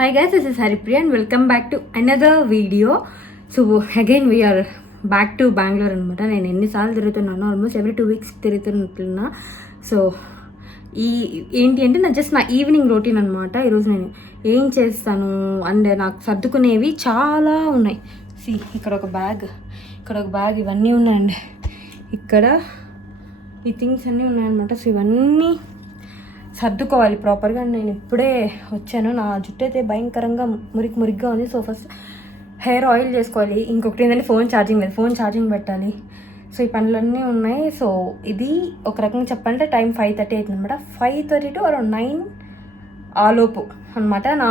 Hi guys, this is Haripriya and welcome back to another video. So again we are back to Bangalore అనమాట. నేను ఎన్నిసార్లు తిరుగుతున్నాను, almost every 2 weeks తిరుగుతున్నట్లున్నా. So ఏంటి అంటే నా evening routine అనమాట. ఈరోజు నేను ఏం చేస్తాను అండ్ నాకు సర్దుకునేవి చాలా ఉన్నాయి. ఇక్కడ ఒక బ్యాగ్ ఇవన్నీ ఉన్నాయండి. ఇక్కడ ఈ థింగ్స్ అన్నీ ఉన్నాయన్నమాట. సో ఇవన్నీ సర్దుకోవాలి ప్రాపర్గా. నేను ఇప్పుడే వచ్చాను. నా జుట్టు అయితే భయంకరంగా మురికిగా ఉంది. సో ఫస్ట్ హెయిర్ ఆయిల్ చేసుకోవాలి. ఇంకొకటి ఏంటంటే ఫోన్ ఛార్జింగ్ పెట్టాలి. సో ఈ పనులన్నీ ఉన్నాయి. సో ఇది ఒక రకంగా చెప్పాలంటే టైం 5:30 అవుతుంది అనమాట. 5:30 to around 9 ఆలోపు అనమాట నా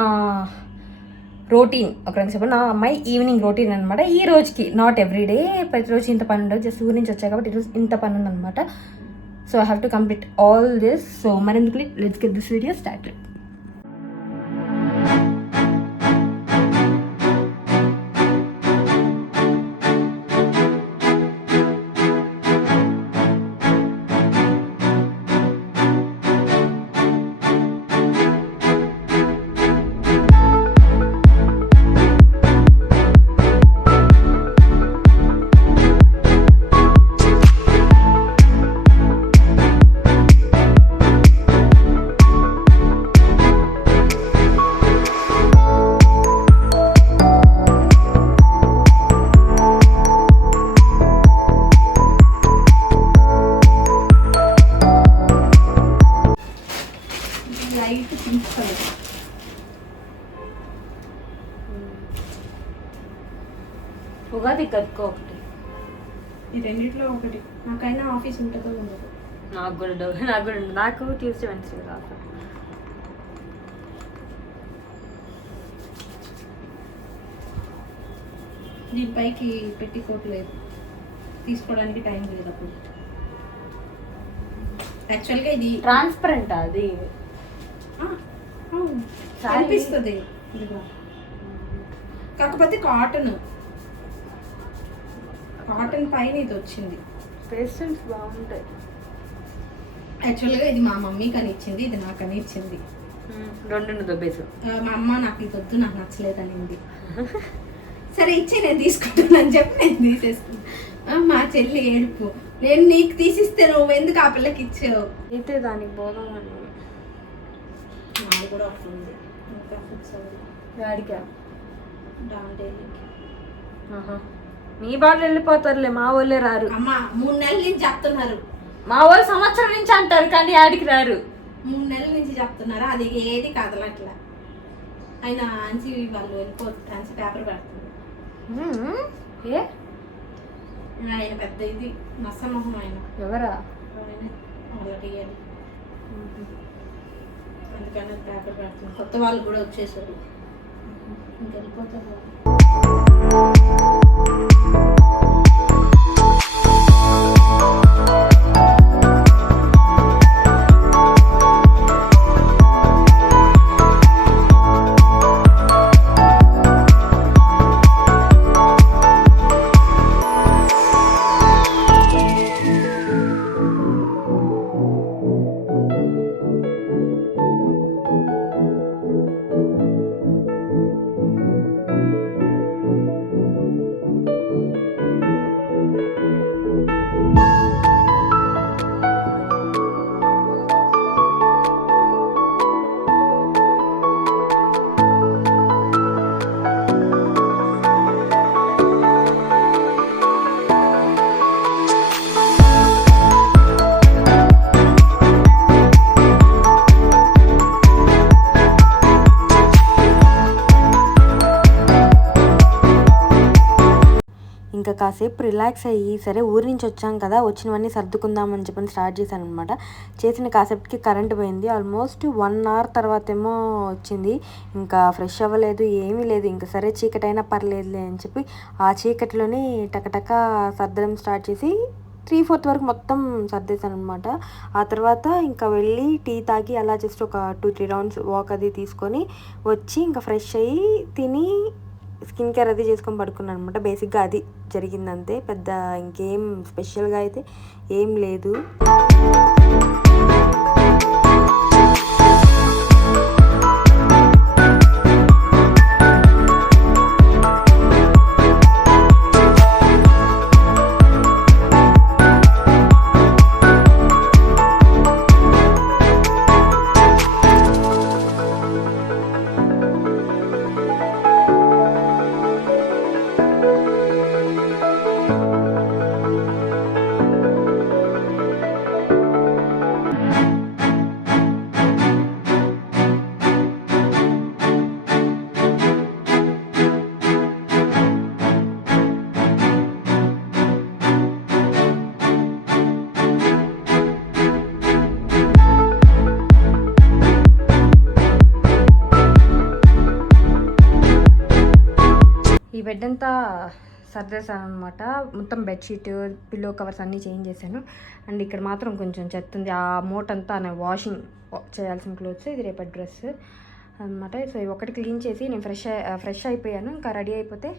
రొటీన్. ఒక రకంగా చెప్పాలి నా మై ఈవినింగ్ రొటీన్ అనమాట. ఈ రోజుకి నాట్ ఎవ్రీడే, ప్రతిరోజు ఇంత పని ఉండదు. జస్ట్ ఊరి నుంచి వచ్చాయి కాబట్టి ఈరోజు ఇంత పని ఉందన్నమాట. So I have to complete all this. So let's get this video started. Ugadi కట్టుకో ఒకటి, ఈ రెండిట్లో ఒకటి. నాకైనా ఆఫీస్ ఉంటుందో ఉండదు. నాకు కూడా నాకు ట్యూస్డే వెన్స్డే రాదు. దీనిపైకి పెట్టికోట్ లేదు, తీసుకోవడానికి టైం లేదు. అప్పుడు యాక్చువల్గా ఇది ట్రాన్స్పరెంట్ అది అనిపిస్తుంది, కాకపోతే కాటన్ పైన ఇది వచ్చింది. పేస్టల్స్ బాగుంటాయి. యాక్చువల్గా ఇది మా మమ్మీకి అని ఇచ్చింది, ఇది నాకు అని ఇచ్చింది. రెండు దొబ్బేసు. మా అమ్మ నాకు ఇది వద్దు, నాకు నచ్చలేదు అనింది. సరే ఇచ్చే, నేను తీసుకుంటానని చెప్పి నేను తీసేసుకున్నాను. మా చెల్లి ఏడుపు, నేను నీకు తీసిస్తే నువ్వు ఎందుకు ఆ పిల్లకి ఇచ్చావు అయితే దానికి పోదామని. నాది కూడా వస్తుంది డాడీకా డైలీకి. మీ వాళ్ళు వెళ్ళిపోతారులే, మా వాళ్ళే రారు. అమ్మ 3 నెలల నుంచి చెప్తున్నారు. మా వాళ్ళు సంవత్సరం నుంచి అంటారు కానీ ఆడికి రారు. 3 నెలల నుంచి చెప్తున్నారు, అది ఏది కదలట్లా. ఆయన అంచి వాళ్ళు వెళ్ళిపోతారు, అంచి పేపర్ పెడుతుంది. ఏ ఆయన పెద్ద ఇది నష్టమోహం. ఆయన ఎవరా? వాళ్ళకి అందుకని పేపర్ పెడుతుంది. కొత్త వాళ్ళు కూడా వచ్చేసారు, ఇంకెళ్ళిపోతారు. ఇంకా కాసేపు రిలాక్స్ అయ్యి సరే ఊరి నుంచి వచ్చాం కదా, వచ్చినవన్నీ సర్దుకుందామని చెప్పని స్టార్ట్ చేశాను అనమాట. చేసిన కాసేపుకి కరెంట్ పోయింది. ఆల్మోస్ట్ 1 hour తర్వాత ఏమో వచ్చింది. ఇంకా ఫ్రెష్ అవ్వలేదు, ఏమీ లేదు. ఇంకా సరే చీకటైనా పర్లేదులే అని చెప్పి ఆ చీకటిలోనే టకటక సర్దడం స్టార్ట్ చేసి 3/4 వరకు మొత్తం సర్దేశాను అనమాట. ఆ తర్వాత ఇంకా వెళ్ళి టీ తాగి అలా జస్ట్ ఒక 2-3 rounds వాక్ అది తీసుకొని వచ్చి ఇంకా ఫ్రెష్ అయ్యి తిని స్కిన్ కేర్ అది చేసుకొని పడుకున్నాను అనమాట. బేసిక్గా అది జరిగిందంతే, పెద్ద ఇంకేం స్పెషల్గా అయితే ఏం లేదు. బెడ్ అంతా సర్దేశాను అనమాట. మొత్తం బెడ్షీట్ పిల్లో కవర్స్ అన్నీ చేంజ్ చేశాను. అండ్ ఇక్కడ మాత్రం కొంచెం చెత్త ఉంది. ఆ మూట అంతా నేను వాషింగ్ చేయాల్సిన క్లోత్స్. ఇది రేపటి డ్రెస్ అనమాట. సో ఇవి ఒకటి క్లీన్ చేసి నేను ఫ్రెష్ అయిపోయాను. ఇంకా రెడీ అయిపోతే